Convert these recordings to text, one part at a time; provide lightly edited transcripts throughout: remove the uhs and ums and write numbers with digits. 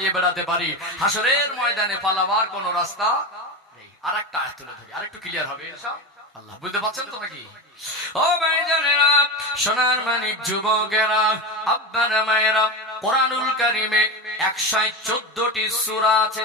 পালিয়ে বেড়াতে পারি, হাসরের ময়দানে পালাবার কোনো রাস্তা নেই। আরেকটা আয়াত তুলে ধরি, আরেকটু ক্লিয়ার হবে ইনশাআল্লাহ। আল্লাহ বুঝতে পারছেন তো নাকি? ও ভাইজানেরা, সোনার মানিক যুবকেরা, আব্বারা মায়েরা, কোরআনুল কারিমে 114টি সূরা আছে।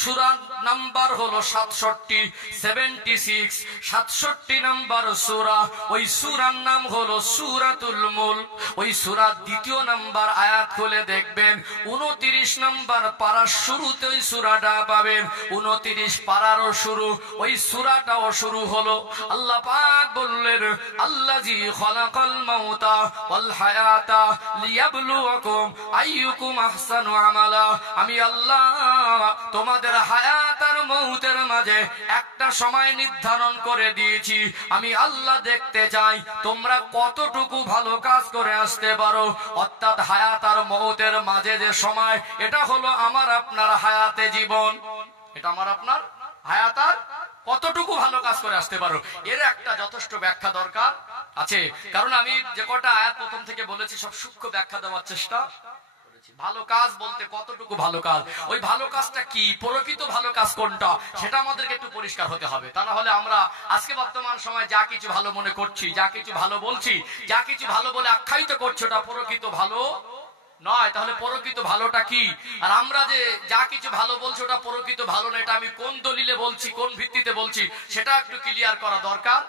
সূরা নাম্বার হলো 67, 76, 67 নাম্বার সূরা। ওই সূরার নাম হলো সূরাতুল মুলক। ওই সূরার দ্বিতীয় নাম্বার আয়াত খুলে দেখবেন, 29 নাম্বার পারার শুরুতে ওই সূরাটা পাবেন। 29 পারারও শুরু, ওই সূরাটাও শুরু হলো আল্লাহ পাক বললেন, আল্লাযী খালাকাল মাউতা ওয়াল হায়াতা লিয়াবলুয়াকুম আইয়ুকুম আহসানু আমালা। আমি আল্লাহ তোমাদের হায়াত আর মউতের মাঝে একটা সময় নির্ধারণ করে দিয়েছি। আমি আল্লাহ দেখতে চাই তোমরা কতটুকু ভালো কাজ করে আসতে পারো। অর্থাৎ হায়াত আর মউতের মাঝে যে সময়, এটা হলো আমার আপনার হায়াতে জীবন, এটা আমার আপনার হায়াত আর কতটুকু ভালো কাজ করে আসতে পারো, এর একটা যথেষ্ট ব্যাখ্যা দরকার আছে। কারণ আমি যে কটা আয়াত প্রথম থেকে বলেছি সব সূক্ষ্ম ব্যাখ্যা দেওয়ার চেষ্টা করেছি। ভালো কাজ বলতে কতটুকু ভালো কাজ, ওই ভালো কাজটা কি, প্রকৃত ভালো কাজ কোনটা, সেটা আমাদেরকে একটু পরিষ্কার হতে হবে। তা না হলে আমরা আজকে বর্তমান সময় যা কিছু ভালো মনে করছি, যা কিছু ভালো বলছি, যা কিছু ভালো বলে আখ্যায়িত করছি, ওটা প্রকৃত ভালো নয়। তাহলে প্রকৃত ভালোটা কি? আর আমরা যে যা কিছু ভালো বলছি ওটা প্রকৃত ভালো না, এটা আমি কোন দলিলে বলছি, কোন ভিত্তিতে বলছি, সেটা একটু ক্লিয়ার করা দরকার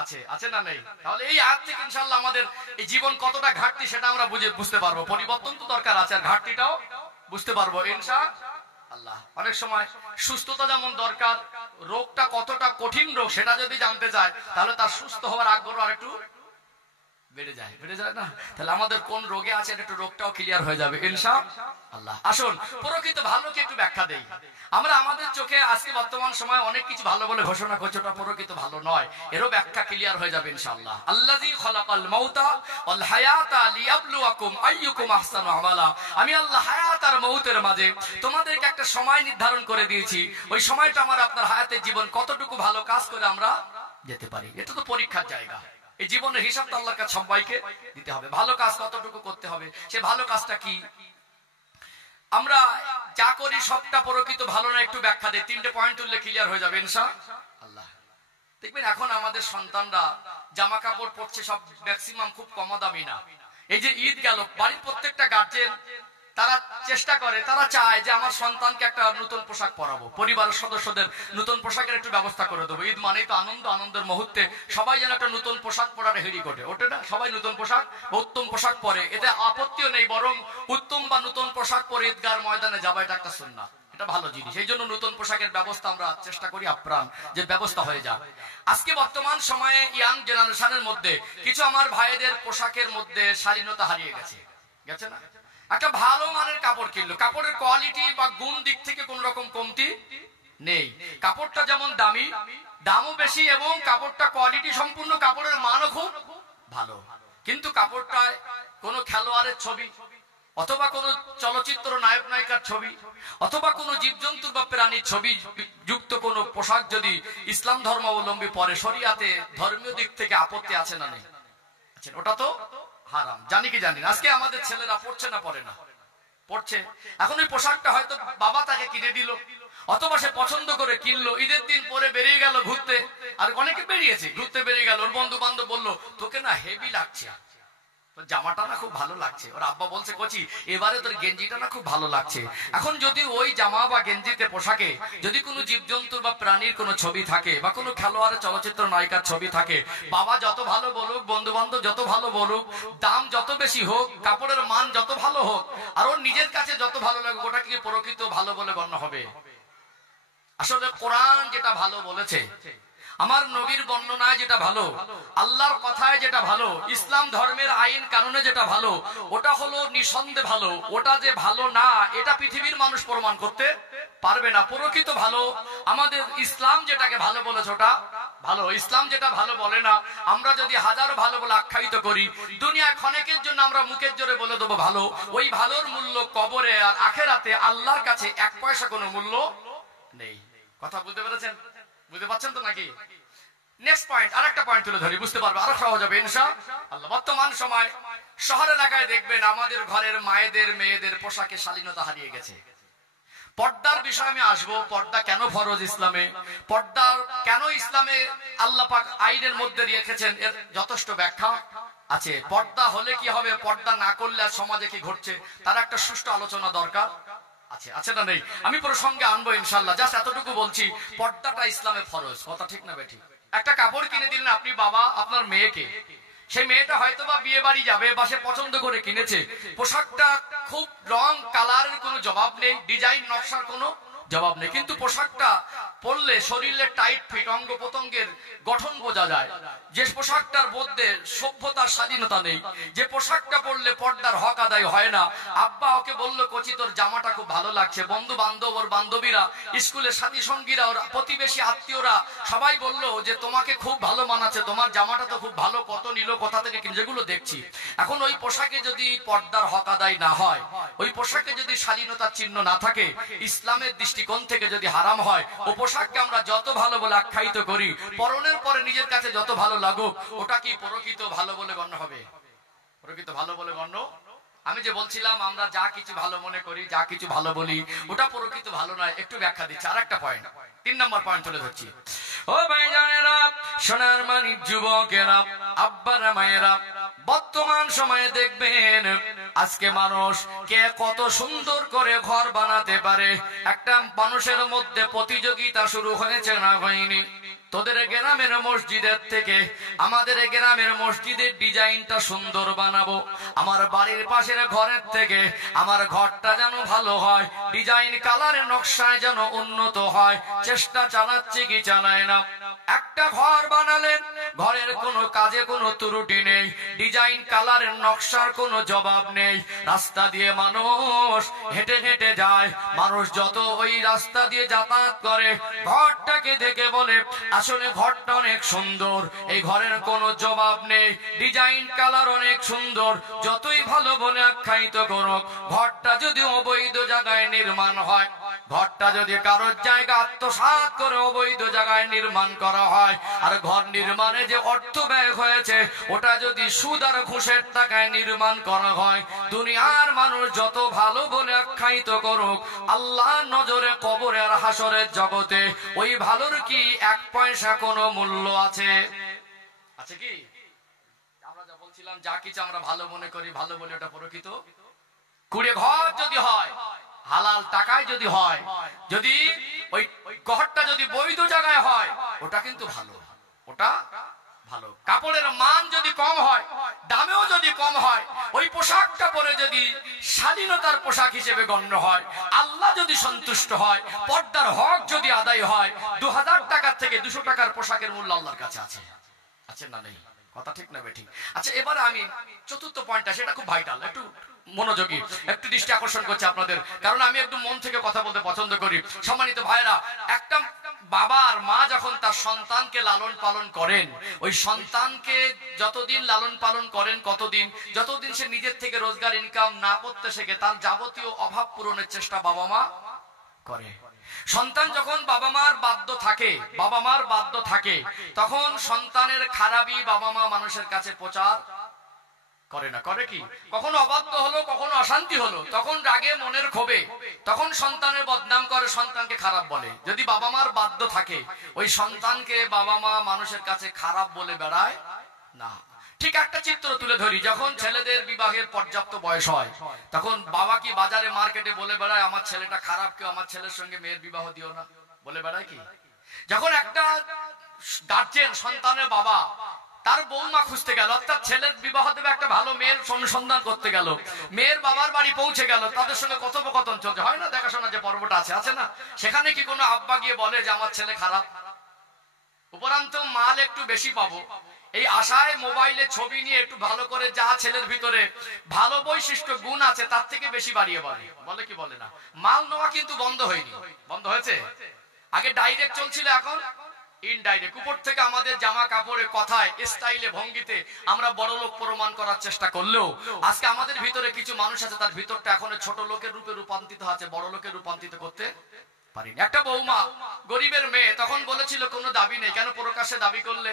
আছে, আছে না নেই? তাহলে এই আয়াত থেকে ইনশাআল্লাহ আমাদের এই জীবন কতটা ঘাটতি সেটা আমরা বুঝতে পারবো। পরিবর্তন তো দরকার আছে, আর ঘাটতিটাও বুঝতে পারবো ইনশাআল্লাহ। অনেক সময় সুস্থতা যেমন দরকার, রোগটা কতটা কঠিন রোগ সেটা যদি জানতে চায়, তাহলে তার সুস্থ হওয়ার আগ্রহ আর একটু বেড়ে যায় না? তাহলে আমাদের কোন রোগে আছে একটু রোগটাও ক্লিয়ার হয়ে যাবে ইনশাআল্লাহ। আসুন প্রকৃত ভালোকে একটু ব্যাখ্যা দেই। আমরা আমাদের চোখে আজকে বর্তমান সময় অনেক কিছু ভালো বলে ঘোষণা করছি, ওটা প্রকৃত ভালো নয়, এরও ব্যাখ্যা ক্লিয়ার হয়ে যাবে ইনশাআল্লাহ। আল্লাযী খালাকাল মাউতা ওয়াল হায়াতা লিয়াবলুয়াকুম আইয়ুকুম আহসানু আমালা। আমি আল্লাহ হায়াত আর মউতের মাঝে তোমাদেরকে একটা সময় নির্ধারণ করে দিয়েছি। ওই সময়টা আমার আপনার হায়াতের জীবন কতটুকু ভালো কাজ করে আমরা যেতে পারি, এটা তো পরীক্ষার জায়গা। এই জীবনের হিসাব তো আল্লাহর কাছে সবাইকে দিতে হবে। ভালো কাজ কতটুকু করতে হবে, সে ভালো কাজটা কি? আমরা যা করি সবটা প্রকৃত ভালো না, একটু ব্যাখ্যা দেই। 3টে পয়েন্ট তুললে ক্লিয়ার হয়ে যাবে ইনশাআল্লাহ। দেখবেন এখন আমাদের সন্তানরা জামা কাপড় পরছে সব ম্যাক্সিমাম খুব কম দামি না। এই যে ঈদ গেল, বাড়ির প্রত্যেকটা গার্জেন তারা চেষ্টা করে, তারা চায় যে আমার সন্তানকে একটা নতুন পোশাক পরাবো, পরিবারের সদস্যদের নতুন পোশাকের একটু ব্যবস্থা করে দেবো। ঈদ মানেই তো আনন্দ, আনন্দের মুহূর্তে সবাই যেন একটা নতুন পোশাক পরার হেরি করে ওঠে না? সবাই নতুন পোশাক, উত্তম পোশাক পরে, এতে আপত্তিও নেই, বরং উত্তম বা নতুন পোশাক পরে ঈদগার ময়দানে যাওয়া এটা একটা সুন্নাত, এটা ভালো জিনিস। এই জন্য নতুন পোশাকের ব্যবস্থা আমরা চেষ্টা করি আপ্রাণ যে ব্যবস্থা হয়ে যায়। আজকে বর্তমান সময়ে ইয়াং জেনারেশনের মধ্যে কিছু আমার ভাইদের পোশাকের মধ্যে শালীনতা হারিয়ে গেছে না? একটা ভালো মানের কাপড় কিনলো, কাপড়ের কোয়ালিটি বা গুণ দিক থেকে কোন রকম কমতি নেই। কাপড়টা যেমন দামি, দামও বেশি, এবং কাপড়টা কোয়ালিটি সম্পূর্ণ, কাপড়ের মানও খুব ভালো, কিন্তু কাপড়টায় কোনো খেলোয়াড়ের ছবি অথবা কোনো চলচ্চিত্র নায়ক নায়িকার ছবি অথবা কোনো জীবজন্তুর বা প্রাণীর ছবি যুক্ত কোনো পোশাক যদি ইসলাম ধর্মাবলম্বী পরে, শরিয়াতে ধর্মীয় দিক থেকে আপত্তি আছে না নেই? ওটা তো হারাম, জানি কি জানি না। আজকে আমাদের ছেলেরা পড়ছে না, পড়ে না, পড়ছে। এখন ওই পোশাকটা হয়তো বাবা তাকে কিনে দিল, অথবা সে পছন্দ করে কিনলো, ঈদের দিন পরে বেরিয়ে গেল ঘুরতে। আর অনেকে বেরিয়েছে ঘুরতে, বেরিয়ে গেল, ওর বন্ধু বান্ধব বললো তোকে না হেভি লাগছে, তোর জামাটা না খুব ভালো লাগছে। ওর আব্বা বলছে কচি এবারে তোর গেঞ্জিটা না খুব ভালো লাগছে। এখন যদি ওই জামা বা গেঞ্জিতে পোশাকে যদি কোনো জীবজন্তুর বা প্রাণীর কোনো ছবি থাকে বা কোনো খেলোয়াড়ের চলচ্চিত্র নায়িকার ছবি থাকে, বাবা যত ভালো বলুক, বন্ধু বান্ধব যত ভালো বলুক, দাম যত বেশি হোক, কাপড়ের মান যত ভালো হোক, আর ওর নিজের কাছে যত ভালো লাগুক, ওটা কি প্রকৃত ভালো বলে গণ্য হবে? আসলে কোরআন যেটা ভালো বলেছে, আমার নবীর বর্ণনায় যেটা ভালো, আল্লাহর কথায় যেটা ভালো, ইসলাম ধর্মের আইন কানুনে যেটা ভালো, ওটা হলো নিঃসন্দেহে ভালো। ওটা যে ভালো না এটা পৃথিবীর মানুষ প্রমাণ করতে পারবে না। প্রকৃত ভালো আমাদের ইসলাম যেটাকে ভালো বলেছে ওটা ভালো। ইসলাম যেটা ভালো বলে না, আমরা যদি হাজারো ভালো বলে আখ্যায়িত করি, দুনিয়ায় ক্ষণিকের জন্য আমরা মুখের জোরে বলে দেবো ভালো, ওই ভালোর মূল্য কবরে আর আখেরাতে আল্লাহর কাছে 1 পয়সা কোনো মূল্য নেই। কথা বুঝতে পেরেছেন? বুঝতে পারছেন তো নাকি? নেক্সট পয়েন্ট, আরেকটা পয়েন্ট তুলে ধরি, বুঝতে পারবে, আরো সহজ হবে ইনশাআল্লাহ। বর্তমান সময় শহর এলাকায় দেখবেন আমাদের ঘরের মায়েদের মেয়েদের পোশাকে শালীনতা হারিয়ে গেছে। পর্দার বিষয়ে আমি আসবো, পর্দা কেন ফরজ ইসলামে, পর্দা কেন ইসলামে আল্লাহ পাক আইনের মধ্যে রেখেছেন, এর যথেষ্ট ব্যাখ্যা আছে। পর্দা হলে কি হবে, পর্দা না করলে সমাজে কি ঘটছে, তার একটা সুষ্ঠু আলোচনা দরকার আছে, আছে না নেই? আমি প্রসঙ্গে আনবো ইনশাআল্লাহ। জাস্ট এতটুকু বলছি, পর্দাটা ইসলামে ফরজ, কথা ঠিক না বেঠিক? একটা কাপড় কিনে দিলেন আপনি বাবা আপনার মেয়েকে, সেই মেয়েটা হয়তো বা বিয়ে বাড়ি যাবে বা সে পছন্দ করে কিনেছে, পোশাকটা খুব রং কালারের কোনো জবাব নেই, ডিজাইন নকশার কোনো জবাব নেই, কিন্তু পোশাকটা পরলে শরীরের টাইট ফিট, অঙ্গ প্রত্যঙ্গের গঠন বোঝা যায়, যে পোশাকটার মধ্যে সভ্যতার স্বাধীনতা নেই, যে পোশাকটা পরলে পর্দার হক আদায় হয় না। আব্বা ওকে বললো কচি তোর জামাটা খুব ভালো লাগছে, বন্ধু বান্ধব ওর বান্ধবীরা, স্কুলের সাথী সঙ্গীরা, ওর প্রতিবেশী আত্মীয়রা সবাই বললো যে তোমাকে খুব ভালো মানাচ্ছে, তোমার জামাটা তো খুব ভালো, কত নিল, কোথা থেকে কিনে, যেগুলো দেখছি। এখন ওই পোশাকে যদি পর্দার হক আদায় না হয়, ওই পোশাকে যদি শালীনতার চিহ্ন না থাকে, ইসলামের দৃষ্টিকোণ থেকে যদি হারাম হয়, ও পোশাককে আমরা যত ভালো বলে আখ্যায়িত করি, পরনের পরে নিজের কাছে যত ভালো লাগুক, ওটা কি প্রকৃত ভালো বলে গণ্য হবে? প্রকৃত ভালো বলে গণ্য? আমি যে বলছিলাম আমরা যা কিছু ভালো মনে করি, যা কিছু ভালো বলি, ওটা প্রকৃত ভালো নয়। একটু ব্যাখ্যা দিচ্ছি, আর একটা পয়েন্ট, 3 নম্বর পয়েন্ট তুলে ধরছি। ও ভাইজানেরা, সোনার মানিক যুবকেরা, আব্বারা মায়েরা, বর্তমান সময়ে দেখবেন আজকে মানুষ কে কত সুন্দর করে ঘর বানাতে পারে, একটা মানুষের মধ্যে প্রতিযোগিতা শুরু হয়েছে না হয়নি? তোদের গ্রামের মসজিদের থেকে আমাদের গ্রামের মসজিদের ডিজাইনটা সুন্দর বানাবো, আমার বাড়ির পাশের ঘরের থেকে আমার ঘরটা যেন ভালো হয়, ডিজাইন কালারের নকশায় যেন উন্নত হয়, চেষ্টা চালাচ্ছে কি চালায় না? একটা ঘর বানালেন, ঘরের কোনো কাজে কোনো ত্রুটি নেই, ডিজাইন কালারের নকশার কোনো জবাব নেই, রাস্তা দিয়ে মানুষ হেঁটে হেঁটে যায়, মানুষ যত ওই রাস্তা দিয়ে যাতায়াত করে ঘরটাকে দেখে বলে আসলে ঘরটা অনেক সুন্দর, এই ঘরের কোনো জবাব নেই, ডিজাইন কালার অনেক সুন্দর, যতই ভালো বলে আখ্যায়িত করুক, ঘরটা যদি অবৈধ জায়গায় নির্মাণ হয়, ঘরটা যদি কারোর জায়গা আত্মসাৎ করে অবৈধ জায়গায় নির্মাণ করা হয়, আর ঘর নির্মাণে যে অর্থ ব্যয় হয়েছে ওটা যদি সুদ আর ঘুষের টাকায় নির্মাণ করা হয়, দুনিয়ার মানুষ যত ভালো বলে আখ্যায়িত করুক, আল্লাহর নজরে কবরে আর হাসরের জগতে ওই ভালোর কি 1 পয়সা কোনো মূল্য আছে? আছে কি? আমরা যা বলছিলাম, যা কিছু আমরা ভালো মনে করি, ভালো বলে ওটা প্রকৃত? কুড়ে ঘর যদি হয়, হালাল টাকায় যদি হয়, যদি ওই ঘরটা যদি বৈধ জায়গায় হয়, ওটা কিন্তু ভালো, ওটা ভালো। কাপড়ের মান যদি কম হয়, দামেও যদি কম হয়, ওই পোশাকটা পরে যদি স্বাধীনতার পোশাক হিসেবে গণ্য হয়, আল্লাহ যদি সন্তুষ্ট হয়, পর্দার হক যদি আদায় হয়, 2000 টাকার থেকে 200 টাকার পোশাকের মূল্য আল্লাহর কাছে আছে, আছে না নেই? কথা ঠিক না বেঠিক? আচ্ছা, এবারে আমি চতুর্থ পয়েন্টটা, সেটা খুব ভাইটাল, একটু মনোযোগী, একটু দৃষ্টি আকর্ষণ করছে আপনাদের, কারণ আমি একটু মন থেকে কথা বলতে পছন্দ করি। সম্মানিত ভাইরা, একটা বাবা আর মা যখন তার সন্তানকে লালন পালন করেন, ওই সন্তানকে যতদিন লালন পালন করেন, কতদিন, যতদিন সে নিজের থেকে রোজগার ইনকাম না করতে শেখে, তার যাবতীয় অভাব পূরণের চেষ্টা বাবা মা করে। সন্তান যখন বাবা মার বাধ্য থাকে, তখন সন্তানের খারাপই বাবা মা মানুষের কাছে প্রচার করে না, করে কি? কখনো অবাধ্য হলো, কখনো অশান্তি হলো, তখন রাগে মনের ক্ষোভে তখন সন্তানের বদনাম করে, সন্তানকে খারাপ বলে। যদি বাবা মার বাধ্য থাকে, ওই সন্তানকে বাবা মা মানুষের কাছে খারাপ বলে বেড়ায় না। ঠিক একটা চিত্র তুলে ধরি, যখন ছেলেদের বিবাহের পর্যাপ্ত বয়স হয়, তখন বাবা কি বাজারে মার্কেটে বলে বেড়ায় আমার ছেলেটা খারাপ, কেউ আমার ছেলের সঙ্গে মেয়ের বিবাহ দিও না, বলে বেড়ায় কি? যখন একটা গার্জেন, সন্তানের বাবা, তার বৌমা খুঁজতে গেল, অর্থাৎ ছেলের বিবাহ দেবে, একটা ভালো মেয়ের অনুসন্ধান করতে গেল, মেয়ের বাবার বাড়ি পৌঁছে গেল, তাদের সঙ্গে কথোপকথন চলছে, হয় না দেখাশোনা যে পর্বটা আছে, আছে না? সেখানে কি কোনো আব্বা গিয়ে বলে যে আমার ছেলে খারাপ? উপরান্ত মাল একটু বেশি পাবো, এই আশায় মোবাইলে ছবি নিয়ে একটু ভালো করে যা ছেলের ভিতরে ভালো বৈশিষ্ট্য গুণ আছে তার থেকে বেশি বাড়িয়ে বলে কি বলে না? মাল নেওয়া কিন্তু বন্ধ হয়নি, বন্ধ হয়েছে। আগে ডাইরেক্ট চলছিল, এখন ইনডাইরেক্ট। উপর থেকে আমাদের জামা কাপড়ে, কথায়, স্টাইলে, ভঙ্গিতে আমরা বড় লোক প্রমাণ করার চেষ্টা করলেও আজকে আমাদের ভিতরে কিছু মানুষ আছে, তার ভিতরটা এখন ছোট লোকের রূপে রূপান্তরিত আছে, বড় লোকের রূপান্তরিত করতে পারিনি। একটা বৌমা গরিবের মেয়ে, তখন বলেছিল কোনো দাবি নেই, কেন প্রকাশ্যে দাবি করলে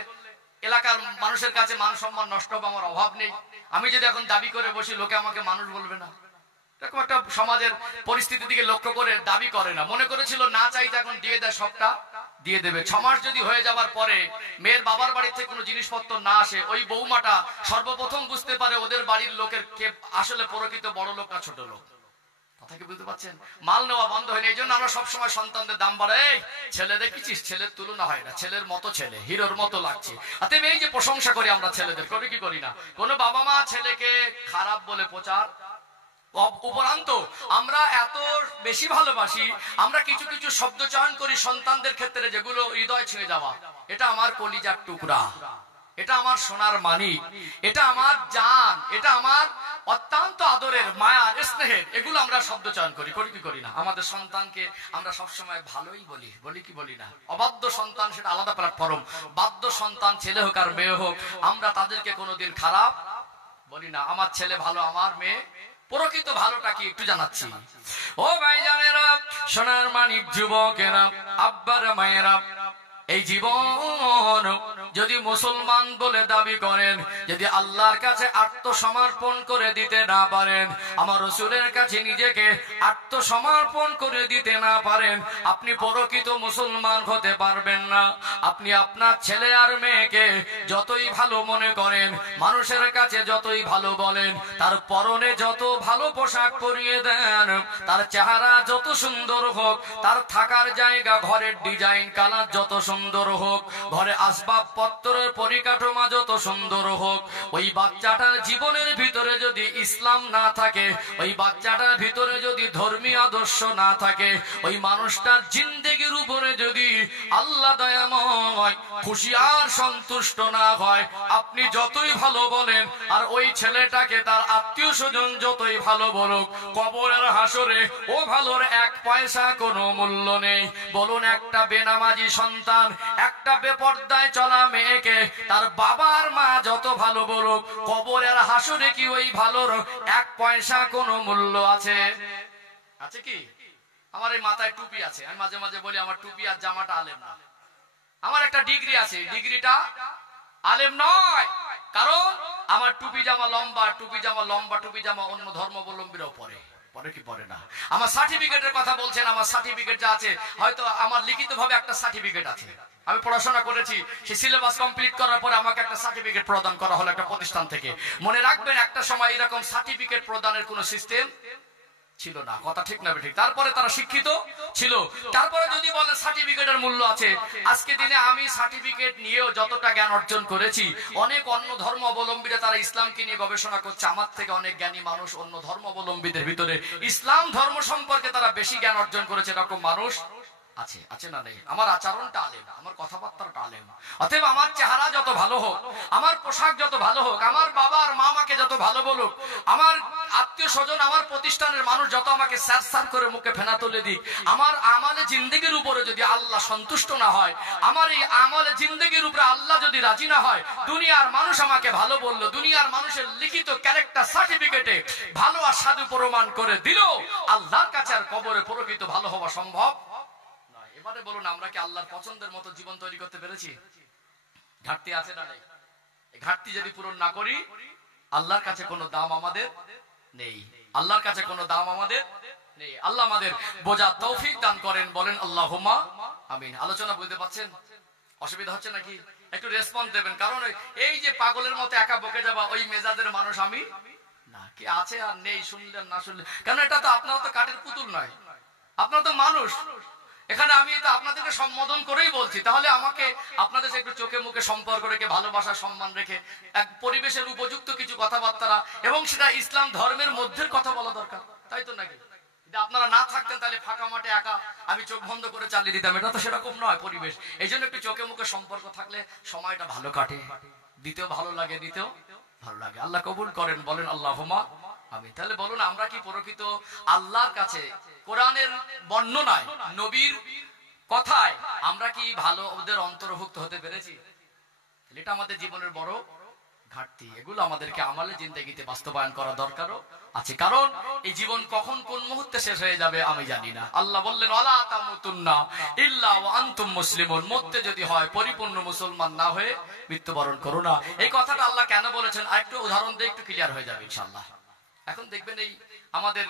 এলাকার মানুষের কাছে মান সম্মান নষ্ট হবে, আমার অভাব নেই, আমি যদি এখন দাবি করে বসি লোকে আমাকে মানুষ বলবে না। এরকম একটা সমাজের পরিস্থিতির দিকে লক্ষ্য করে দাবি করে না, মনে করেছিল না চাইতে এখন দিয়ে দেয়, সবটা দিয়ে দেবে। 6 মাস যদি হয়ে যাওয়ার পরে মেয়ের বাবার বাড়ি থেকে কোনো জিনিসপত্র না আসে, ওই বৌমাটা সর্বপ্রথম বুঝতে পারে ওদের বাড়ির লোকের কে আসলে প্রকৃত বড় লোক না ছোট লোক। কথা কি বুঝতে পারছেন? মাল নেওয়া বন্ধ হয়নি। এই জন্য আমরা সবসময় সন্তানদের দাম বাড়াই। ছেলে দেখেছিস, ছেলের তুলনা হয় না, ছেলের মতো ছেলে, হিরোর মতো লাগছে। অতএব এই যে প্রশংসা করি আমরা ছেলেদের, করি কি করি না? কোন বাবা মা ছেলেকে খারাপ বলে প্রচার, উপরান্ত আমরা এত বেশি ভালোবাসি, আমরা কিছু কিছু শব্দ চয়ন করি সন্তানদের ক্ষেত্রে যেগুলো হৃদয় ছুঁয়ে যাওয়া। এটা আমার কলিজার টুকরা, এটা আমার সোনার মানিক, এটা আমার জান, এটা আমার অত্যন্ত আদরের, মায়ার, স্নেহের, এগুলো আমরা শব্দ চয়ন করি, করি কি করি না? আমাদের সন্তানকে আমরা সবসময় ভালোই বলি, বলি কি বলি না? অবাধ্য সন্তান সেটা আলাদা প্ল্যাটফর্ম, বাধ্য সন্তান ছেলে হোক আর মেয়ে হোক, আমরা তাদেরকে কোনোদিন খারাপ বলি না। আমার ছেলে ভালো, আমার মেয়ে প্রকৃত ভালোটা কি একটু জানাচ্ছি। ও ভাইজানেরা, সোনার মানিক যুবকেরা, আব্বার মায়েরা, এই জীবন যদি মুসলমান বলে দাবি করেন, যদি আল্লাহর কাছে আত্মসমর্পণ করে দিতে না পারেন, আমার রাসূলের কাছে নিজেকে আত্মসমর্পণ করে দিতে না পারেন, আপনি প্রকৃত মুসলমান হতে পারবেন না। আপনি আপনার ছেলে আর মেয়েকে যতই ভালো মনে করেন, মানুষের কাছে যতই ভালো বলেন, তার পরনে যত ভালো পোশাক পরিয়ে দেন, তার চেহারা যত সুন্দর হোক, তার থাকার জায়গা, ঘরের ডিজাইন কালার যত সুন্দর হোক, ঘরে আসবাবপত্রের পরিকাঠামো যত সুন্দর হোক, ওই বাচ্চাটার জীবনের ভিতরে যদি ইসলাম না থাকে, ওই বাচ্চাটার ভিতরে যদি ধর্মীয় আদর্শ না থাকে, ওই মানুষটার জিন্দেগির উপরে যদি আল্লাহ দয়াময় খুশি আর সন্তুষ্ট না হয়, আপনি যতই ভালো বলেন আর ওই ছেলেটাকে তার আত্মীয় স্বজন যতই ভালো বলুক, কবরের হাসরে ও ভালোর 1 পয়সা কোনো মূল্য নেই। বলুন, একটা বেনামাজি সন্তান, একটা বেপর্দায় চলা মেয়েকে তার বাবার মা যত ভালো বলুক, কবরের হাসরে কি ওই ভালোর 1 পয়সা কোনো মূল্য আছে? আছে কি? আমার এই মাথায় টুপি আছে, আমি মাঝে মাঝে বলি আমার টুপি আর জামাটা আলেম না। আমার একটা ডিগ্রি আছে, ডিগ্রিটা আলেম নয়, কারণ আমার টুপি জামা লম্বা, টুপি জামা লম্বা, টুপি জামা অন্য ধর্মাবলম্বীরাও পরে, পরে কি পরে না? আমার সার্টিফিকেটের কথা বলছেন, আমার সার্টিফিকেট যা আছে, হয়তো আমার লিখিত ভাবে একটা সার্টিফিকেট আছে, আমি পড়াশোনা করেছি, সেই সিলেবাস কমপ্লিট করার পরে আমাকে একটা সার্টিফিকেট প্রদান করা হলো একটা প্রতিষ্ঠান থেকে। মনে রাখবেন, একটা সময় এরকম সার্টিফিকেট প্রদানের কোনো সিস্টেম ছিল না। কথা ঠিক না ঠিক? তারপরে তারা শিক্ষিত ছিল, তারপরে যদি বলে সার্টিফিকেটের মূল্য আছে, আজকে দিনে আমি সার্টিফিকেট নিয়েও যতটা জ্ঞান অর্জন করেছি, অনেক অন্য ধর্ম অবলম্বীরা তারা ইসলামকে নিয়ে গবেষণা করছে, আমার থেকে অনেক জ্ঞানী মানুষ অন্য ধর্ম অবলম্বীদের ভিতরে ইসলাম ধর্ম সম্পর্কে তারা বেশি জ্ঞান অর্জন করেছে, এরকম মানুষ আছে, আছে না নেই? আমার আচরণটা আলেম, আমার কথাবার্তাটা আলেম। অতএব আমার চেহারা যত ভালো হোক, আমার পোশাক যত ভালো হোক, আমার বাবা আর মা আমাকে যত ভালো বলুক, আমার আত্মীয় স্বজন, আমার প্রতিষ্ঠানের মানুষ যত আমাকে স্যার স্যার করে মুখে ফেনা তুলে দিক, আমার আমলে জিন্দেগির উপরে যদি আল্লাহ সন্তুষ্ট না হয়, আমার এই আমলে জিন্দেগির উপরে আল্লাহ যদি রাজি না হয়, দুনিয়ার মানুষ আমাকে ভালো বললো, দুনিয়ার মানুষের লিখিত ক্যারেক্টার সার্টিফিকেটে ভালো আর সাধু প্রমাণ করে দিল, আল্লাহর কাছে আর কবরে প্রকৃত ভালো হওয়া সম্ভব। এবারে বলুন, আমরা কি আল্লাহর পছন্দের মতো জীবন তৈরি করতে পেরেছি? ঘাটতি আছে না নেই? এই ঘাটতি যদি পূরণ না করি, আল্লাহর কাছে কোনো দাম আমাদের নেই, আল্লাহর কাছে কোনো দাম আমাদের নেই। আল্লাহ আমাদের বোঝার তৌফিক দান করেন, বলেন আল্লাহুম্মা আমিন। আলোচনা বুঝতে পারছেন? অসুবিধা হচ্ছে নাকি? একটু রেসপন্স দেবেন, কারণ এই যে পাগলের মতো একা বকে যাবা, ওই মেজাজের মানুষ আমি না। কি আছে আর নেই, শুনলেন না শুনলেন, কারণ এটা তো আপনারা তো কাঠের পুতুল নয়, আপনারা তো মানুষ। এখানে আমি তো আপনাদেরকে সম্বোধন করেই বলছি, তাহলে আমাকে আপনাদের একটু চোখে মুখে সম্পর্ক রেখে, ভালোবাসা সম্মান রেখে, এক পরিবেশের উপযুক্ত কিছু কথাবার্তা, এবং সেটা ইসলাম ধর্মের মধ্যে কথা বলা দরকার, তাই তো নাকি? আপনারা না থাকতেন তাহলে ফাঁকা মাঠে একা আমি চোখ বন্ধ করে চালিয়ে দিতাম, এটা তো সেরকম নয় পরিবেশ। এই জন্য একটু চোখে মুখে সম্পর্ক থাকলে সময়টা ভালো কাটে, দিতেও ভালো লাগে, দিতেও ভালো লাগে। আল্লাহ কবুল করেন, বলেন আল্লাহুম্মা আমিন। তাহলে বলুন, আমরা কি প্রকৃত আল্লাহর কাছে কোরআনের বর্ণনায়, নবীর কথায় আমরা কি ভালো ওদের অন্তর্ভুক্ত হতে পেরেছি? এটা আমাদের জীবনের বড় ঘাটতি, এগুলো আমাদেরকে আমলে জিন্দেগিতে বাস্তবায়ন করা দরকার। আছে, কারণ এই জীবন কখন কোন মুহূর্তে শেষ হয়ে যাবে আমি জানি না। আল্লাহ বললেন ওয়ালা তামুতুন্না ইল্লা ওয়া আনতুম মুসলিমুন, মরতে যদি হয় পরিপূর্ণ মুসলমান না হয়ে মৃত্যুবরণ করো না। এই কথাটা আল্লাহ কেন বলেছেন আরেকটু উদাহরণ দিয়ে একটু ক্লিয়ার হয়ে যাবে ইনশাআল্লাহ। এখন দেখবেন এই আমাদের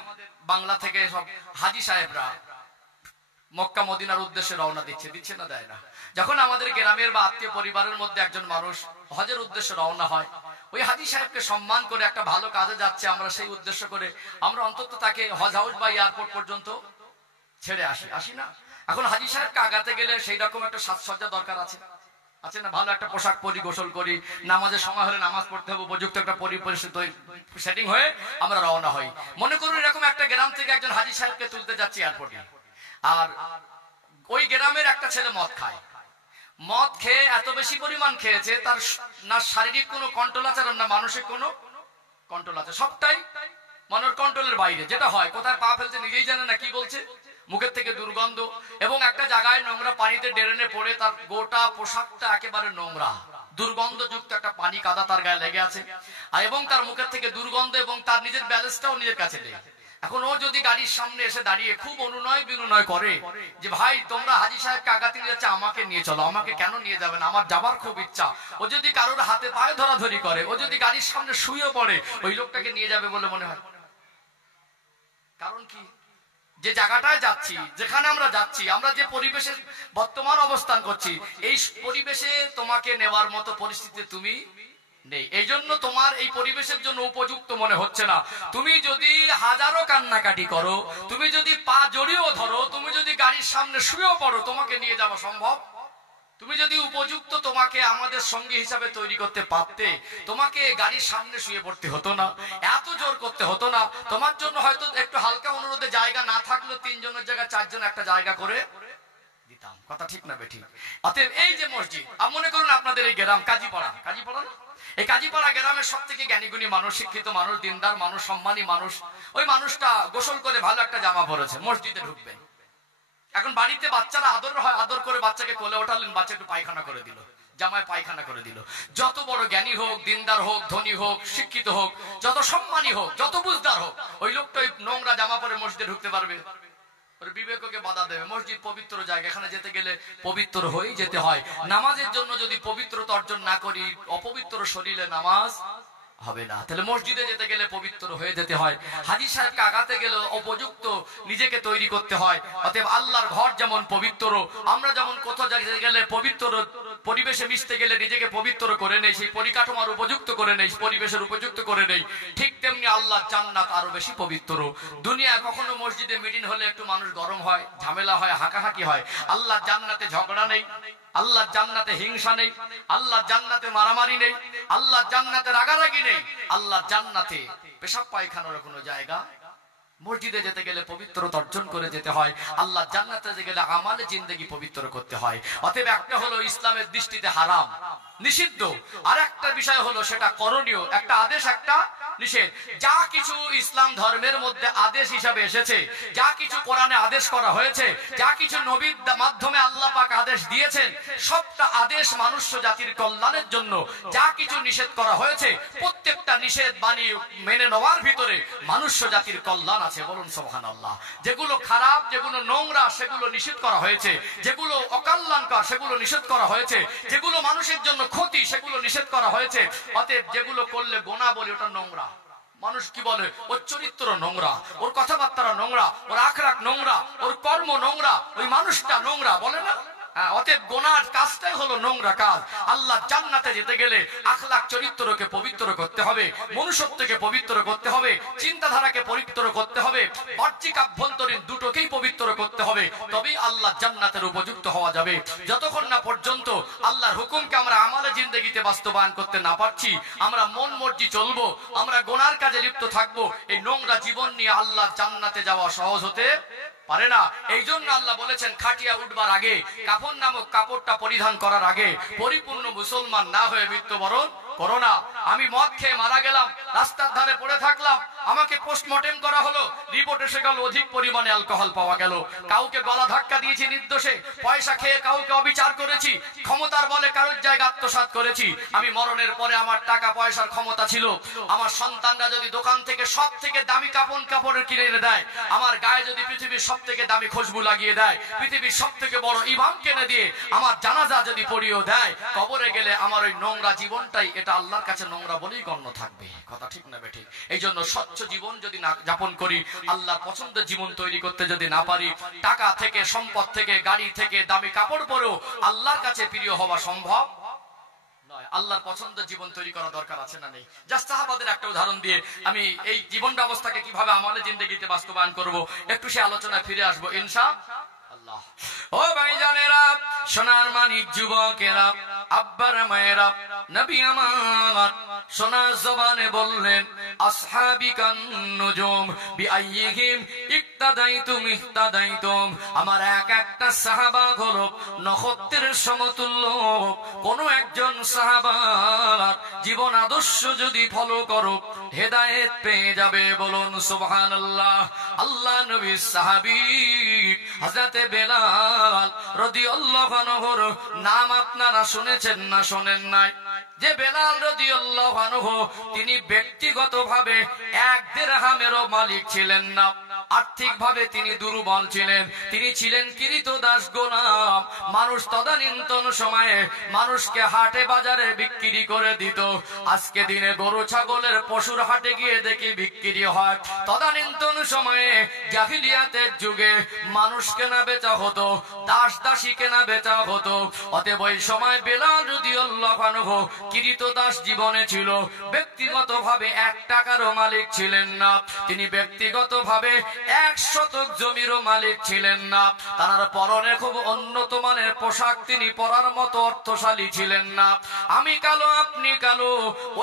বাংলা থেকে সব হাজী সাহেবরা মক্কা মদিনার উদ্দেশ্যে রওনা দিচ্ছে না, দেয় না। যখন আমাদের গ্রামের বা আত্মীয় পরিবারের মধ্যে একজন মানুষ হজের উদ্দেশ্যে রওনা হয়, ওই হাজী সাহেবকে সম্মান করে একটা ভালো কাজে যাচ্ছে আমরা সেই উদ্দেশ্য করে আমরা অন্তত তাকে হজ হাউস বা এয়ারপোর্ট পর্যন্ত ছেড়ে আসি না। এখন হাজী সাহেবকে আগাতে গেলে সেই রকম একটা সাজসজ্জা দরকার আছে না, ভালো একটা পোশাক পরি, গোসল করি, নামাজের সময় হলে নামাজ পড়তে হবে, উপযুক্ত একটা পরিবেশিত সেটিং হয়ে আমরা রওনা হই। মনে করুন এরকম একটা গ্রাম থেকে একজন হাজী সাহেবকে তুলতে যাচ্ছি এয়ারপোর্টে, আর ওই গ্রামের একটা ছেলে মদ খেয়ে এত বেশি পরিমাণ খেয়েছে তার না শারীরিক কোনো কন্ট্রোল আছে না মানসিক কোনো কন্ট্রোল আছে, সবটাই মনের কন্ট্রোলের বাইরে। যেটা হয় কোথায় পা ফেলছে নিজেই জানে না, কি বলছে, মুখের থেকে দুর্গন্ধ, এবং একটা জায়গায় নোংরা পানিতে ড্রেনে পড়ে তার গোটা পোশাকটা একেবারে নোংরা, দুর্গন্ধযুক্ত একটা পানি কাদা তার গায়ে লেগে আছে, আর এবং তার মুখের থেকে দুর্গন্ধ, এবং তার নিজের ব্যালেন্সটাও নিজের কাছে নেই। এখন ও যদি গাড়ির সামনে এসে দাঁড়িয়ে খুব অনুনয় বিনয় করে যে ভাই তোমরা হাজী সাহেবকে আগাতে নিয়ে যাচ্ছে, আমাকে নিয়ে চলো, আমাকে কেন নিয়ে যাবেন, আমার যাবার খুব ইচ্ছা, ও যদি কারোর হাতে পায়ে ধরাধরি করে, ও যদি গাড়ির সামনে শুয়ে পড়ে, ওই লোকটাকে নিয়ে যাবে বলে মনে হয়। কারণ কি, যে জায়গাটায় যাচ্ছি, যেখানে আমরা যাচ্ছি, আমরা যে পরিবেশে বর্তমান অবস্থান করছি, এই পরিবেশে তোমাকে নেওয়ার মতো পরিস্থিতি তুমি নেই, এই জন্য তোমার এই পরিবেশের জন্য উপযুক্ত মনে হচ্ছে না। তুমি যদি হাজারো কান্নাকাটি করো, তুমি যদি পা জড়িয়েও ধরো, তুমি যদি গাড়ির সামনে শুয়েও পড়ো, তোমাকে নিয়ে যাওয়া সম্ভব। তুমি যদি উপযুক্ত তোমাকে আমাদের সঙ্গী হিসাবে তৈরি করতে পারতে, তোমাকে গাড়ির সামনে শুয়ে পড়তে হতো না, এত জোর করতে হতো না। তোমার জন্য হয়তো একটু হালকা অনুরোধে জায়গা না থাকলেও 3 জনের জায়গায় 4 জন একটা জায়গা করে দিতাম। কথা ঠিক না বেঠিক? অতএব এই যে মসজিদ, মনে করুন আপনাদের এই গ্রাম কাজীপাড়া না, এই কাজীপাড়া গ্রামের সব থেকে জ্ঞানীগুণী মানুষ, শিক্ষিত মানুষ, দিনদার মানুষ, সম্মানী মানুষ, ওই মানুষটা গোসল করে ভালো একটা জামা পরেছে, মসজিদে ঢুকবেন। এখন বাড়িতে বাচ্চারা আদর হয়, আদর করে বাচ্চাকে কোলে ওঠালেন, বাচ্চা একটু পায়খানা করে দিল, জামায় পায়খানা করে দিল। যত বড় জ্ঞানী হোক, দিনদার হোক, ধনী হোক, শিক্ষিত হোক, যত সম্মানী হোক, যত বুঝদার হোক, ওই লোকটা ওই নোংরা জামা পরে মসজিদে ঢুকতে পারবে? ওর বিবেককে বাধা দেবে। মসজিদ পবিত্র জায়গা, এখানে যেতে গেলে পবিত্র হয়েই যেতে হয়। নামাজের জন্য যদি পবিত্রতা অর্জন না করি, অপবিত্র শরীরে নামাজ হবে না। তাহলে মসজিদে যেতে গেলে পবিত্র হয়ে যেতে হয়, হাজী সাহেবকে আগাতে গেলে উপযুক্ত নিজেকে তৈরি করতে হয়। অতএব আল্লাহর ঘর যেমন পবিত্র, আমরা যেমন কোথাও যেতে গেলে পবিত্র পরিবেশে মিশতে গেলে নিজেকে পবিত্র করে নেই, সেই পরিকাঠামোর উপযুক্ত করে নেই, পরিবেশের উপযুক্ত করে নেই, ঠিক তেমনি আল্লাহর জান্নাত আরো বেশি পবিত্র। দুনিয়া কখনো মসজিদে মিটিং হলে একটু মানুষ গরম হয়, ঝামেলা হয়, হাঁকাহাঁকি হয়। আল্লাহর জান্নাতে ঝগড়া নেই, আল্লাহর জান্নাতে হিংসা নেই, আল্লাহর জান্নাতে মারামারি নেই, আল্লাহর জান্নাতে রাগারাগি নেই, আল্লাহর জান্নাতে পেশাব পায়খানার কোনো জায়গা। মসজিদে যেতে গেলে পবিত্রতা অর্জন করে যেতে হয়, আল্লাহ জান্নাতে যেতে গেলে আমালে জিন্দেগি পবিত্র করতে হয়। অতএব একটা হলো ইসলামের দৃষ্টিতে হারাম, নিষিদ্ধ, আর একটা বিষয় হলো সেটা করণীয়, একটা আদেশ, একটা নিষেধ। যা কিছু ইসলাম ধর্মের মধ্যে আদেশ হিসাবে এসেছে, যা কিছু কোরআনে আদেশ করা হয়েছে, যা কিছু নবীর মাধ্যমে আল্লাহ পাক আদেশ দিয়েছেন, সবটা আদেশ মানুষ জাতির কল্যাণের জন্য। যা কিছু নিষেধ করা হয়েছে, প্রত্যেকটা নিষেধ বাণী মেনে নেওয়ার ভিতরে মানুষ জাতির কল্যাণ আছে। বলুন সুবহানাল্লাহ। যেগুলো খারাপ, যেগুলো নোংরা, সেগুলো নিষেধ করা হয়েছে, যেগুলো অকল্যাণকর সেগুলো নিষেধ করা হয়েছে, যেগুলো মানুষের জন্য ক্ষতি সেগুলো নিষেধ করা হয়েছে। অতএব যেগুলো করলে গোনা বলি ওটা নোংরা। মানুষ কি বলে, ওর চরিত্র নোংরা, ওর কথাবার্তা নোংরা, ওর আখরাক নোংরা, ওর কর্ম নোংরা, ওই মানুষটা নোংরা বলে না। অতএব গোনার কাজটাই হলো নোংরা কাজ। আল্লাহ জান্নাতে যেতে গেলে আখলাক চরিত্রকে পবিত্র করতে হবে, মনুষ্যত্বকে পবিত্র করতে হবে, চিন্তাধারাকে পবিত্র করতে হবে, বাহ্যিক আভ্যন্তরীণ দুটোকেই পবিত্র করতে হবে, তবেই আল্লাহ জান্নাতের উপযুক্ত হওয়া যাবে। যতক্ষণ না পর্যন্ত আল্লাহর হুকুমকে আমরা আমালে জিন্দেগিতে বাস্তবায়ন করতে না পারছি, আমরা মন মর্জি চলবো, আমরা গোনার কাজে লিপ্ত থাকবো, এই নোংরা জীবন নিয়ে আল্লাহ জান্নাতে যাওয়া সহজ হতে পারে না। এই জন্য আল্লাহ বলেছেন খাটিয়া উঠবার আগে, কাফন নামক কাপড়টা পরিধান করার আগে পরিপূর্ণ মুসলমান না হয়ে মৃত্যুবরণ করোনা, আমি মদ খেয়ে মারা গেলাম, রাস্তার ধারে পড়ে থাকলাম, আমাকে পোস্টমর্টেম করা হলো, রিপোর্ট এসে গেল অধিক পরিমাণে অ্যালকোহল পাওয়া গেল, কাউকে গলা ধাক্কা দিয়েছি নির্দোষে, পয়সা খেয়ে কাউকে অবিচার করেছি, ক্ষমতার বলে কারোর জায়গা আত্মসাৎ করেছি, আমি মরণের পরে আমার টাকা পয়সার ক্ষমতা ছিল, আমার সন্তানরা যদি দোকান থেকে সব থেকে দামি কাপড় কিনে এনে দেয়, আমার গায়ে যদি পৃথিবীর সব থেকে দামি খুশবু লাগিয়ে দেয়, পৃথিবীর সব থেকে বড় ইমাম কিনে দিয়ে আমার জানাজা যদি পড়িয়েও দেয়, কবরে গেলে আমার ওই নোংরা জীবনটাই এটা আল্লাহর কাছে নোংরা বলেই গণ্য থাকবে। কথা ঠিক না বেঠিক? এই জন্য স্বচ্ছ জীবন যদি না যাপন করি, আল্লাহর পছন্দের জীবন তৈরি করতে যদি না পারি, টাকা থেকে, সম্পদ থেকে, গাড়ি থেকে, দামি কাপড় পরেও আল্লাহর কাছে প্রিয় হওয়া সম্ভব নয়। আল্লাহর পছন্দের জীবন তৈরি করা দরকার আছে না নেই? জাস্ট সাহাবাদের একটা উদাহরণ দিয়ে আমি এই জীবন ব্যবস্থাকে কিভাবে আমাদের জিন্দেগিতে বাস্তবায়ন করব একটু সে আলোচনায় ফিরে আসবো ইনশাআল্লাহ। ও ভাইজানেরা, সোনার মানিক যুবকেরা, আব্বার মায়েরা, নবী আমার সোনার জবানে বললেন, আসহাবিকান নুজুম বিআইয়িহিম ইক্তাদাইতুম ইহতাদাইতুম। আমার এক একটা সাহাবা হলো নক্ষত্রের সমতুল্য। কোন একজন সাহাবার জীবন আদর্শ যদি ফলো করো, হেদায়েত পেয়ে যাবে। বলুন সুবহানাল্লাহ। আল্লাহ নবীর সাহাবী হযরতে বেলাল রাদিয়াল্লাহু আনহুর নাম আপনারা শুনেছেন না শোনেন নাই? যে বেলাল রাদিয়াল্লাহু আনহু তিনি ব্যক্তিগতভাবে এক দিরহামেরও মালিক ছিলেন না, আর্থিকভাবে তিনি দুর্বল ছিলেন, তিনি ছিলেন ক্রীতদাস গোলাম। মানুষ তদানীন্তন সময়ে মানুষকে হাটে বাজারে বিক্রি করে দিত। আজকে দিনে গরু ছাগলের পশুর হাটে গিয়ে দেখি বিক্রি হয়। তদানীন্তন সময়ে জাহিলিয়াতের যুগে মানুষ কেনা বেচা হতো, দাস দাসী কেনা বেচা হতো। অতএব ওই সময় বেলাল রাদিয়াল্লাহু আনহু ক্রীতদাস জীবনে ছিল, ব্যক্তিগতভাবে 1 টাকারও মালিক ছিলেন না। তিনি ব্যক্তিগতভাবে 1 শতক জমিরও মালিক ছিলেন না। তার পরনে খুব উন্নত মানের পোশাক তিনি পরার মতো অর্থশালী ছিলেন না। আমি কালো, আপনি কালো,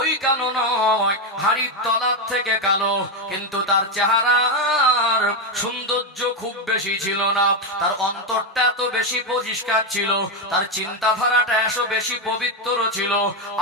ওই কালো নয়, হাড়ির তলার থেকে কালো। কিন্তু তার চেহারার সৌন্দর্য খুব বেশি ছিল না, তার অন্তরটা এত বেশি পরিষ্কার ছিল, তার চিন্তাধারাটা এত বেশি পবিত্র ছিল।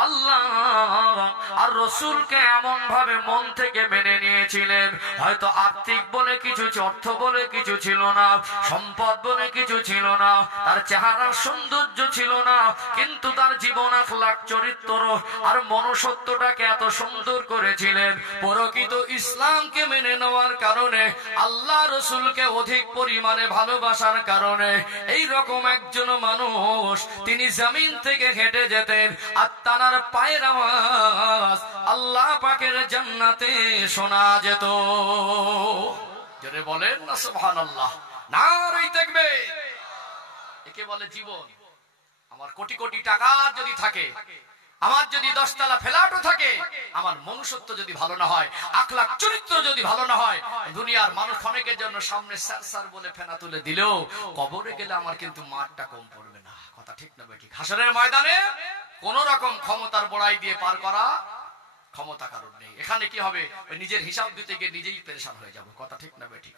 আল্লাহ আর রসুলকে এমন ভাবে মন থেকে মেনে নিয়েছিলেন। হয়তো আর্থিক বলে কিছু, অর্থ বলে কিছু ছিল না, সম্পদ বলে কিছু ছিল না, তার চেহারার সৌন্দর্য ছিল না, কিন্তু তার জীবন আখলাক, চরিত্র আর মনুষ্যত্বটাকে এত সুন্দর করেছিলেন। প্রকৃত ইসলামকে মেনে নেওয়ার কারণে, আল্লাহ রসুলকে অধিক পরিমাণে ভালোবাসার কারণে এই রকম একজন মানুষ তিনি জমিন থেকে হেঁটে যেতেন, আর তার পায়ের আওয়াজ আল্লাহ পাকের জান্নাতে শোনা যেত। জোরে বলেন না সুবহানাল্লাহ। নারে তাকবীর। একে বলে জীবন। আমার কোটি কোটি টাকা যদি থাকে, আমার যদি 10 তলা ফ্ল্যাটও থাকে, আমার মনুষ্যত্ব যদি ভালো না হয়, আখলাক চরিত্র যদি ভালো না হয়, দুনিয়ার মানুষ অনেকের জন্য সামনে স্যার বলে ফেনা তুলে দিলেও কবরে গেলে আমার কিন্তু মারটা কম পড়বে না। কথা ঠিক না বেঠিক? হাসরের ময়দানে কোন রকম ক্ষমতার বড়াই দিয়ে পার করা ক্ষমতা কারণ নেই। এখানে কি হবে? নিজের হিসাব দিতে গিয়ে নিজেই পেরেশান হয়ে যাব। কথা ঠিক না বেঠিক?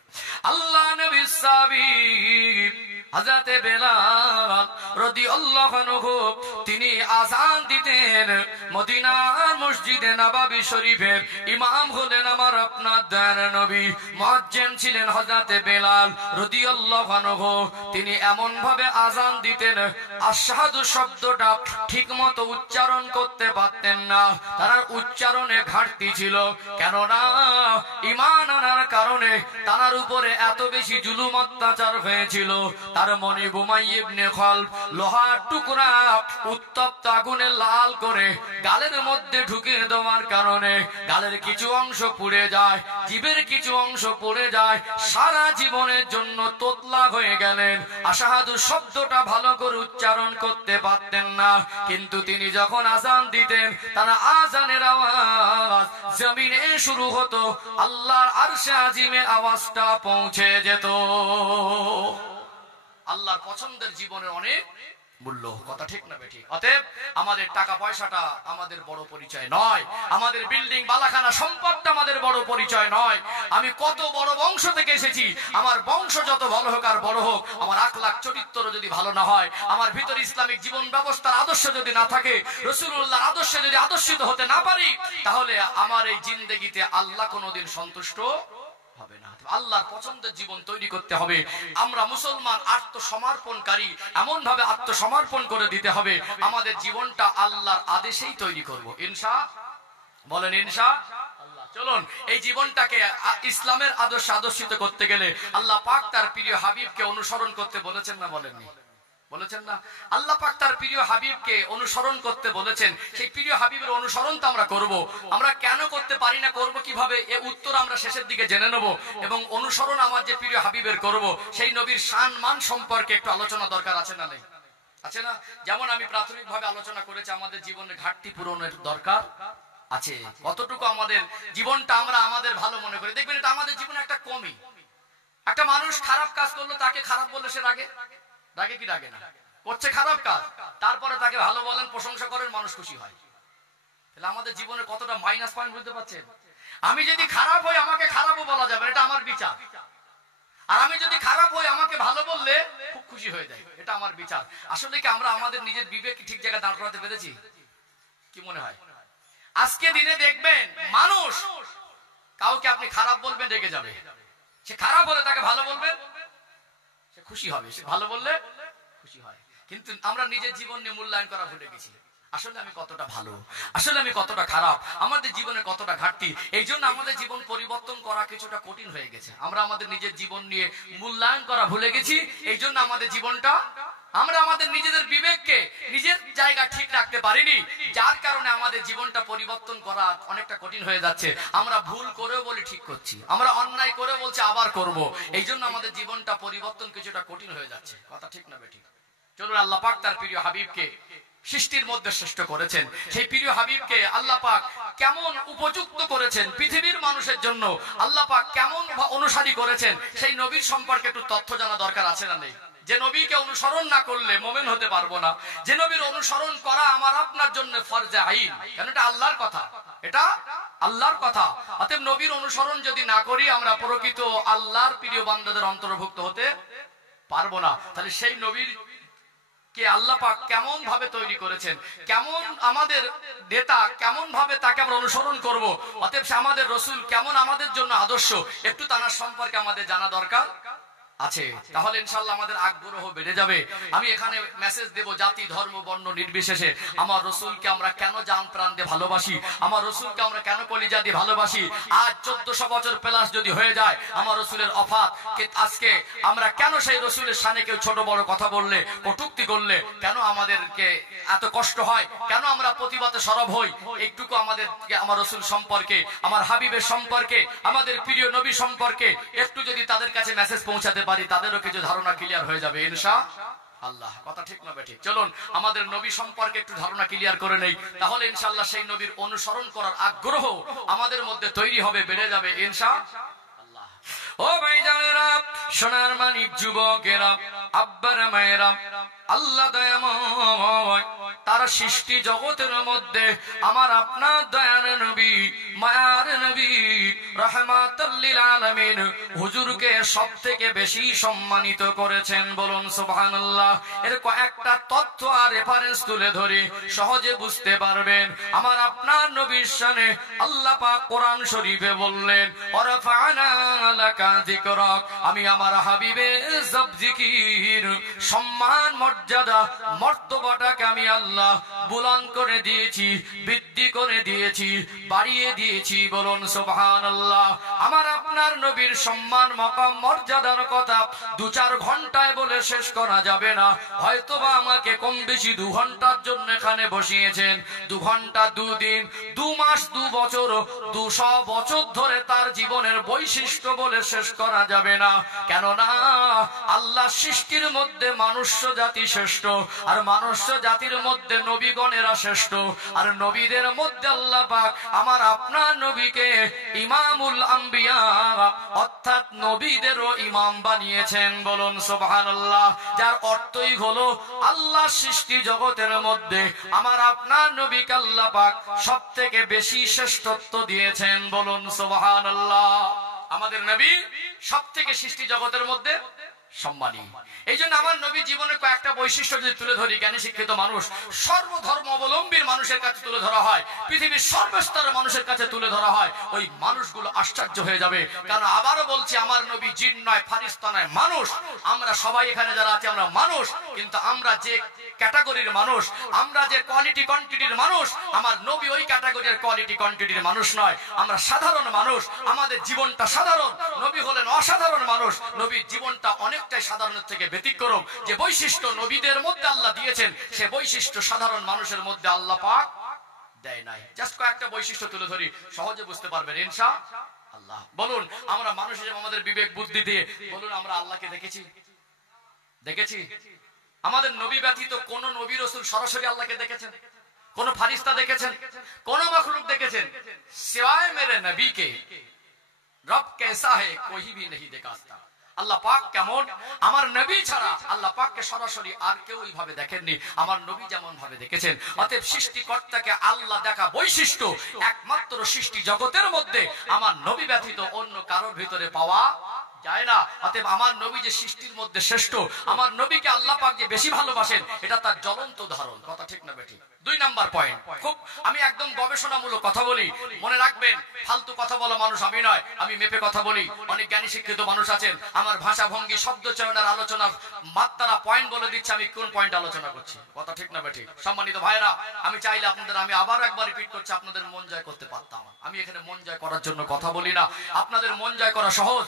আল্লাহ নবীর সাহাবী হযরতে বেলাল রাদিয়াল্লাহু আনহু তিনি আযান দিতেন। মদিনার মসজিদে নববী শরীফের ইমাম হলেন আমার আপনার দয়ার নবী, মুয়াজ্জিন ছিলেন হযরতে বেলাল রাদিয়াল্লাহু আনহু। তিনি এমন ভাবে আযান দিতেন, আশহাদু শব্দটা ঠিকমতো উচ্চারণ করতে পারতেন না, তার উচ্চারণে ঘাটতি ছিল। কেননা ঈমান আনার কারণে তার উপরে এত বেশি জুলুম অত্যাচার হয়েছিল। তার মনে উমাইয়া ইবনে খালফ লোহার টুকরা উত্তপ্ত আগুনে লাল করে গালের মধ্যে ঢুকিয়ে দেওয়ার কারণে গালের কিছু অংশ পুড়ে যায়, জিভের কিছু অংশ পুড়ে যায়, সারা জীবনের জন্য তোতলা হয়ে গেলেন। আশহাদু শব্দটা ভালো করে উচ্চারণ করতে পারতেন না। কিন্তু তিনি যখন আযান দিতেন, তার আযানের আওয়াজ জমিনে শুরু হতো, আল্লাহর আরশে আজিমে আওয়াজটা পৌঁছে যেত। আল্লাহর পছন্দের জীবনের অনেক মূল্য। কথা ঠিক না বেঠিক? অতএব আমাদের টাকা পয়সাটা আমাদের বড় পরিচয় নয়, আমাদের বিল্ডিং বালাখানা সম্পদটা আমাদের বড় পরিচয় নয়। আমি কত বড় বংশ থেকে এসেছি, আমার বংশ যত ভালো হোক আর বড় হোক, আমার আখলাক চরিত্র যদি ভালো না হয়, আমার ভিতরে ইসলামিক জীবন ব্যবস্থার আদর্শ যদি না থাকে, রাসূলুল্লাহর আদর্শে যদি আদর্শিত হতে না পারি, তাহলে আমার এই জিন্দেগিতে আল্লাহ কোনোদিন সন্তুষ্ট হবে না। আল্লাহর পছন্দের জীবন তৈরি করতে হবে। আমরা মুসলমান আত্মসমর্পণকারী, এমন ভাবে আত্মসমর্পণ করে দিতে হবে, আমাদের জীবনটা আল্লাহর আদেশেই তৈরি করব ইনশাআল্লাহ। বলেন ইনশাআল্লাহ। চলুন এই জীবনটাকে ইসলামের আদর্শে আদর্শিত করতে গেলে আল্লাহ পাক তার প্রিয় হাবিবকে অনুসরণ করতে বলেছেন না বলেননি? বলেছেন না? আল্লাহ পাক তার প্রিয় হাবিবকে অনুসরণ করতে বলেছেন। সেই প্রিয় হাবিবের অনুসরণ তো আমরা করব। আমরা কেন করতে পারি না, করব কিভাবে, এ উত্তর আমরা শেষের দিকে জেনে নেব। এবং অনুসরণ আমার যে প্রিয় হাবিবের করব, সেই নবীর শান মান সম্পর্কে একটু আলোচনা দরকার আছে না নেই? আছে না? যেমন আমি প্রাথমিকভাবে আলোচনা করেছি, আমাদের জীবনে ঘাটতি পূরণের দরকার আছে। কতটুকু আমাদের জীবনটা আমরা আমাদের ভালো মনে করি, দেখবেন এটা আমাদের জীবনে একটা কমই। একটা মানুষ খারাপ কাজ করলো, তাকে খারাপ বললে সে রাগে, রাগে কি রাগে না? করছে খারাপ কাজ, তারপরে তাকে ভালো বলেন, প্রশংসা করেন, মানুষ খুশি হয়। তাহলে আমাদের জীবনে কতটা মাইনাস পয়েন্ট বুঝতে পারছেন? আমি যদি খারাপ হই, আমাকে খারাপও বলা যাবে, এটা আমার বিচার। আর আমি যদি খারাপ হই, আমাকে ভালো বললে খুব খুশি হয়ে যায়, এটা আমার বিচার। আসলে কি আমরা আমাদের নিজের বিবেক ঠিক জায়গায় দাঁড় করাতে পেরেছি? কি মনে হয়? আজকে দিনে দেখবেন মানুষ, কাউকে আপনি খারাপ বলবেন রেগে যাবে, সে খারাপ হলে তাকে ভালো বলবেন, সে খুশি হবে, সে ভালো বললে খুশি হয়। কিন্তু আমরা নিজের জীবন নিয়ে মূল্যায়ন করা ভুলে গেছি। আসলে আমি কতটা ভালো, আসলে আমি কতটা খারাপ, আমাদের জীবনে কতটা ঘাটতি। এই জন্য আমাদের জীবন পরিবর্তন করা কিছুটা কঠিন হয়ে গেছে। আমরা আমাদের নিজের জীবন নিয়ে মূল্যায়ন করা ভুলে গেছি। এই জন্য আমাদের জীবনটা, আমরা আমাদের নিজেদের বিবেককে নিজের জায়গা ঠিক রাখতে পারিনি, যার কারণে আমাদের জীবনটা পরিবর্তন করা অনেকটা কঠিন হয়ে যাচ্ছে। আমরা ভুল করেও বলি ঠিক করছি, আমরা অন্যায় করে বলছি আবার করব। এই জন্য আমাদের জীবনটা পরিবর্তন কিছুটা কঠিন হয়ে যাচ্ছে। কথা ঠিক না বেঠিক? চলুন আল্লাহ পাক তার প্রিয় হাবিবকে সৃষ্টির মধ্যে শ্রেষ্ঠ করেছেন। সেই প্রিয় হাবিবকে আল্লাহ পাক কেমন উপযুক্ত করেছেন পৃথিবীর মানুষের জন্য, আল্লাহ পাক কেমন অনুসারী করেছেন, সেই নবীর সম্পর্কে একটু তথ্য জানা দরকার আছে না নেই? যে নবীকে অনুসরণ না করলে মুমিন হতে পারবো না, যে নবীর অনুসরণ করা আমার আপনার জন্য ফরজে আইন। কারণ এটা আল্লাহর কথা, এটা আল্লাহর কথা। অতএব নবীর অনুসরণ যদি না করি, আমরা প্রকৃত আল্লাহর প্রিয় বান্দাদের অন্তর্ভুক্ত হতে পারবো না। তাহলে সেই নবীর কে আল্লাহ পাক কেমন ভাবে তৈরি করেছেন, কেমন আমাদের নেতা, কেমন ভাবে তাকে আমরা অনুসরণ করব, অতএব আমাদের রাসূল কেমন আমাদের জন্য আদর্শ, একটু তার সম্পর্কে আমাদের জানা দরকার আছে। তাহলে ইনশাআল্লাহ আমাদের আগ্রহ বেড়ে যাবে। আমি এখানে মেসেজ দেব, জাতি ধর্ম বর্ণ নির্বিশেষে আমার রাসূলকে আমরা কেন জান প্রাণ দিয়ে ভালোবাসি, আমার রাসূলকে আমরা কেন কলিজা দিয়ে ভালোবাসি। আজ 1400 বছর প্লাস যদি হয়ে যায় আমার রাসূলের ওফাত, আজকে আমরা কেন সেই রাসূলের শানে কেউ ছোট বড় কথা বললে, কটূক্তি করলে কেন আমাদেরকে এত কষ্ট হয়, কেন আমরা প্রতিবাদে সরব হই? একটুকু আমাদেরকে আমার রাসূল সম্পর্কে, আমার হাবিবের সম্পর্কে, আমাদের প্রিয় নবী সম্পর্কে একটু যদি তাদের কাছে মেসেজ পৌঁছাতে পারি, তাদেরও কিছু ধারণা ক্লিয়ার হয়ে যাবে ইনশাআল্লাহ। কথা ঠিক না বেঠিক? চলুন আমাদের নবী সম্পর্কে একটু ধারণা ক্লিয়ার করে নেই, তাহলে ইনশাআল্লাহ সেই নবীর অনুসরণ করার আগ্রহ আমাদের মধ্যে তৈরি হবে, বেড়ে যাবে ইনশাআল্লাহ। ও ভাইজানেরা, সোনার মানিক যুবকেরা, আব্বারা মায়েরা, আল্লাহ দয়াময় তার সৃষ্টি জগতের মধ্যে আমার আপনার দয়ার নবী, মায়ার নবী, রাহমাতুল লিল আলামিন হুজুরকে সবথেকে বেশি সম্মানিত করেছেন। বলুন সুবহানাল্লাহ। এর কয়েকটা তথ্য আর রেফারেন্স তুলে ধরে সহজে বুঝতে পারবেন। আমার আপনার নবীর শানে আল্লাহ পাক কোরআন শরীফে বললেন, ওয়ারফা'না লাকা যিকরাক, আমি আমার হাবিবের সব জিকির, সম্মান, মর্যাদা, মর্তবাটাকে আমি আল্লাহ বুলন্দ করে দিয়েছি, বৃদ্ধি করে দিয়েছি, বাড়িয়ে দিয়েছি। বলুন সুবহানাল্লাহ। আমার আপনার নবীর সম্মান, মাকাম, মর্যাদার কথা 2-4 ঘন্টায় বলে শেষ করা যাবে না। হয়তোবা আমাকে কম বেশি 2 ঘন্টার জন্য এখানে বসিয়েছেন। 2 ঘন্টা, 2 দিন, 2 মাস, 2 বছর, 200 বছর ধরে তার জীবনের বৈশিষ্ট্য বলে শেষ করা যাবে না। কেননা আল্লাহ সৃষ্টির মধ্যে মানুষ জাতি শ্রেষ্ঠ, আর মানুষ জাতির মধ্যে নবীগণেরা শ্রেষ্ঠ, আর নবীদের মধ্যে আল্লাহ পাক আমার আপনার নবীকে ইমামুল আম্বিয়া অর্থাৎ নবীদেরও ইমাম বানিয়েছেন। বলুন সুবহানাল্লাহ। যার অর্থই হলো আল্লাহ সৃষ্টি জগতের মধ্যে আমার আপনার নবীকে আল্লাহ পাক সবথেকে বেশি শ্রেষ্ঠত্ব দিয়েছেন। বলুন সুবহানাল্লাহ। আমাদের নবী সবথেকে সৃষ্টি জগতের মধ্যে সম্মানী। এই জন্য আমার নবী জীবনের কয়েকটা বৈশিষ্ট্য যদি তুলে ধরি, জ্ঞানী শিক্ষিত মানুষ সর্বধর্ম অবলম্বীর মানুষের কাছে তুলে ধরা হয়, পৃথিবীর সর্বস্তরের মানুষের কাছে তুলে ধরা হয়, ওই মানুষগুলো আশ্চর্য হয়ে যাবে। কারণ আবারও বলছি, আমার নবী জিন নয়, ফারিস্তা নয়, মানুষ। আমরা সবাই এখানে যারা আছি আমরা মানুষ, কিন্তু আমরা যে ক্যাটাগরির মানুষ, আমরা যে কোয়ালিটি কোয়ান্টিটির মানুষ, আমার নবী ওই ক্যাটাগরির কোয়ালিটি কোয়ান্টিটির মানুষ নয়। আমরা সাধারণ মানুষ, আমাদের জীবনটা সাধারণ। নবী হলেন অসাধারণ মানুষ। নবীর জীবনটা অনেকটাই সাধারণের থেকে ব্যতিক্রম। যে বৈশিষ্ট্য নবীদের মধ্যে আল্লাহ দিয়েছেন, সে বৈশিষ্ট্য সাধারণ মানুষের মধ্যে আল্লাহ পাক দেয় নাই। জাস্ট কয়েকটা বৈশিষ্ট্য তুলে ধরি, সহজে বুঝতে পারবেন ইনশাআল্লাহ। বলুন, আমরা মানুষ হিসেবে আমাদের বিবেক বুদ্ধি দিয়ে বলুন, আমরা আল্লাহকে দেখেছি? আমাদের নবী ব্যতীত কোন নবী রাসূল সরাসরি আল্লাহকে দেখেছেন? কোন ফারিস্তা দেখেছেন? কোন মাখলুক দেখেছেন? সিওয়ায়ে মেরে নবী কে রব कैसा है कोई भी नहीं देखा। আল্লাহ পাক কেমন, আমার নবী ছাড়া আল্লাহ পাককে সরাসরি আর কেউ এইভাবে দেখেননি, আমার নবী যেমন ভাবে দেখেছেন। অতএব সৃষ্টিকর্তাকে আল্লাহ দেখা বৈশিষ্ট্য একমাত্র সৃষ্টি জগতের মধ্যে আমার নবী ব্যতীত অন্য কারোর ভিতরে পাওয়া যায় না। অতএব আমার নবী যে সৃষ্টির মধ্যে শ্রেষ্ঠ, আমার নবীকে আল্লাহ পাক যে বেশি ভালোবাসেন, এটা তার জ্বলন্ত উদাহরণ। কথা ঠিক না বেঠিক? 2 নাম্বার পয়েন্ট, খুব আমি একদম গবেষণামূলক কথা বলি, মনে রাখবেন। ফালতু কথা বলা মানুষ আমি নয়, আমি মেপে কথা বলি। অনেক জ্ঞানী শিক্ষিত মানুষ আছেন, আমার ভাষা ভঙ্গি শব্দ চয়নের আলোচনার মাত্রা পয়েন্ট বলে দিচ্ছে আমি কোন পয়েন্ট আলোচনা করছি। কথা ঠিক না বেঠিক? সম্মানিত ভাইরা, আমি চাইলে আপনাদের, আমি আবার একবার রিপিট করছি, আপনাদের মন জয় করতে পারতাম। আমি এখানে মন জয় করার জন্য কথা বলি না, আপনাদের মন জয় করা সহজ।